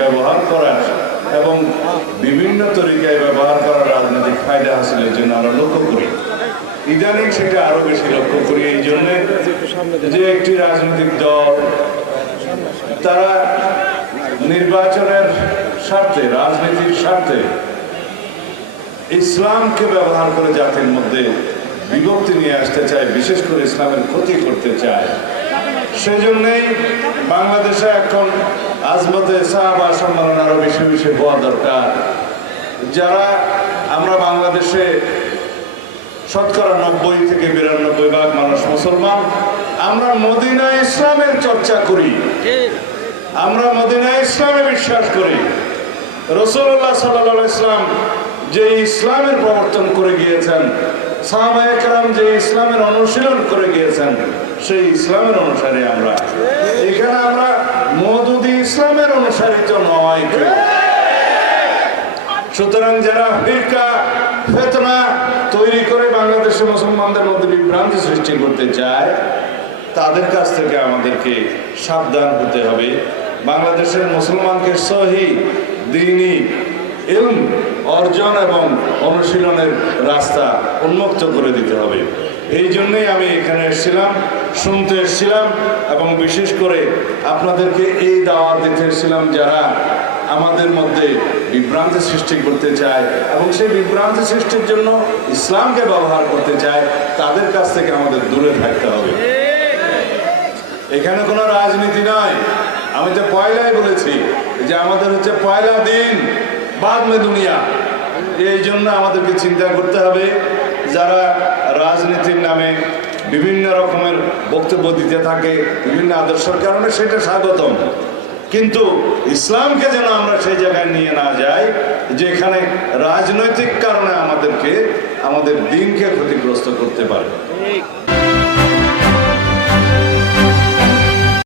ব্যবহার করা এবং বিভিন্ন তরিকায় ব্যবহার করা রাজনৈতিক ফায়দা হাসিলের জন্য আমরা লক্ষ্য করি। ইদানিং সেটা আরও বেশি লক্ষ্য করি এই জন্যে যে একটি রাজনৈতিক দল, তারা নির্বাচনের স্বার্থে, রাজনীতির স্বার্থে ইসলামকে ব্যবহার করে জাতির মধ্যে বিভক্তি নিয়ে আসতে চায়, বিশেষ করে ইসলামের ক্ষতি করতে চায়। সেজন্যই বাংলাদেশে এখন আজমতে সাহাবা সম্মেলন আরও বেশি বেশি হওয়া দরকার। যারা আমরা বাংলাদেশে শতকরা নব্বই থেকে বিরানব্বই ভাগ মানুষ মুসলমান, আমরা মদিনা ইসলামের চর্চা করি। আমরা মদিনা ইসলামে বিশ্বাস করি। রসুল্লাহ সাল্লাহ ইসলাম যে ইসলামের প্রবর্তন করে গিয়েছেন সাহাবা একরাম যে ইসলামের অনুশীলন করে গিয়েছেন সেই ইসলামের অনুসারে আমরা। এখানে আমরা মধুদি ইসলামের অনুসারিত নয় সুতরাং যারা ফিরকা, ফেতনা তৈরি করে বাংলাদেশের মুসলমানদের মধ্যে বিভ্রান্তি সৃষ্টি করতে চায়, তাদের কাছ থেকে আমাদেরকে সাবধান হতে হবে। বাংলাদেশের মুসলমানকে সহি দিনী ইলম অর্জন এবং অনুশীলনের রাস্তা উন্মুক্ত করে দিতে হবে। এই জন্যই আমি এখানে এসেছিলাম, শুনতে এসেছিলাম এবং বিশেষ করে আপনাদেরকে এই দাওয়াত দিতে এসেছিলাম যারা আমাদের মধ্যে বিভ্রান্তি সৃষ্টি করতে চায় এবং সেই বিভ্রান্তি সৃষ্টির জন্য ইসলামকে ব্যবহার করতে চায়, তাদের কাছ থেকে আমাদের দূরে থাকতে হবে। এখানে কোনো রাজনীতি নয় আমি তো পয়লাই বলেছি যে আমাদের হচ্ছে পয়লা দিন। বাদ মে দুনিয়া। এই জন্য আমাদেরকে চিন্তা করতে হবে, যারা রাজনীতির নামে বিভিন্ন রকমের বক্তব্য দিতে থাকে, বিভিন্ন আদর্শের কারণে সেটা স্বাগতম। কিন্তু ইসলামকে যেন আমরা সেই জায়গায় নিয়ে না যাই, যেখানে রাজনৈতিক কারণে আমাদেরকে, আমাদের দিনকে ক্ষতিগ্রস্ত করতে পারে।